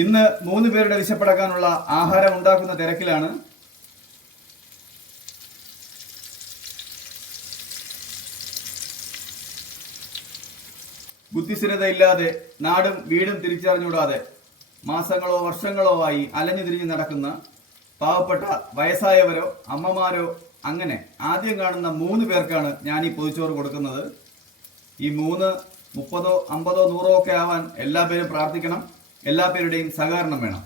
ഇന്ന് 3 പേരുടെ വിശപ്പടക്കാനുള്ള ആഹാരം ഉണ്ടാക്കുന്ന തിരക്കിലാണ്. ബുദ്ധിസ്ഥിരതയില്ലാതെ നാടും വീടും തിരിച്ചറിഞ്ഞൂടാതെ മാസങ്ങളോ വർഷങ്ങളോ ആയി അലഞ്ഞു തിരിഞ്ഞ് നടക്കുന്ന പാവപ്പെട്ട വയസ്സായവരോ അമ്മമാരോ അങ്ങനെ ആദ്യം കാണുന്ന 3 പേർക്കാണ് ഞാൻ ഈ പൊതിച്ചോറ് കൊടുക്കുന്നത്. ഈ 3 30, 50, 100 ഒക്കെ ആവാൻ എല്ലാ പേരും പ്രാർത്ഥിക്കണം. എല്ലാ പേരുടെയും സഹകരണം വേണം.